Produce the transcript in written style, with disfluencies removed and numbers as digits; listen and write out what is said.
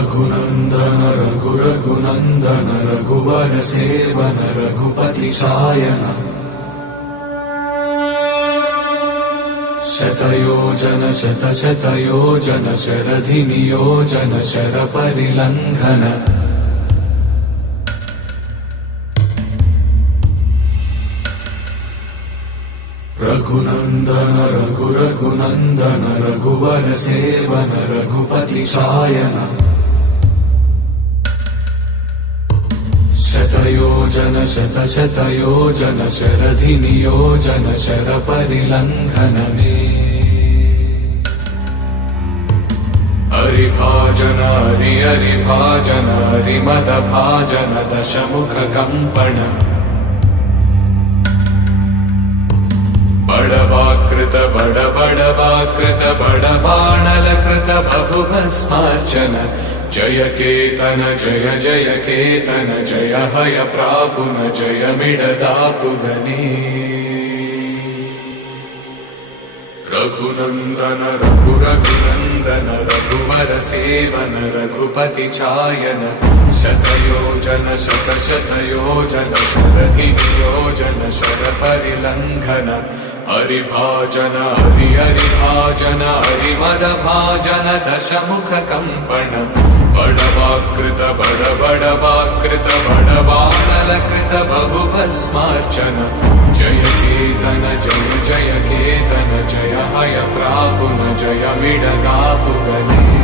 रघुनन्दन रघुनन्दन रघुवर सेवन रघुपति चायन शतयोजन शतशतयोजन शरधि नियोजन शरपरिलङ्घन रघुनन्दन रघुनन्दन रघुवर सेवन रघुपति चायन शतयोजन शतशतयोजन शरधि नियोजन शरपरिलङ्घन मे हरिभाजन हरिभाजन हरिमदभाजन दशमुख कम्पण बड़वाकृत बड़वाकृत बड़बाणलकृत बहुभस्मार्चन जय केतन जय जय केतन जय हय प्रापुन जय मिडदापुगने रघुनन्दन रघुनन्दन रघुवर सेवन रघुपति चायन शतयोजन शतशतयोजन शरधि नियोजन शरपरिलङ्घन हरिभाजन हरिभाजन हरिमदभाजन दशमुख कम्पण बड़वाकृत बड़वाकृत बड़बाणलकृत बहुभस्मार्चन जय केतन जय जय केतन जय हय प्रापुन जय मिडदापुगने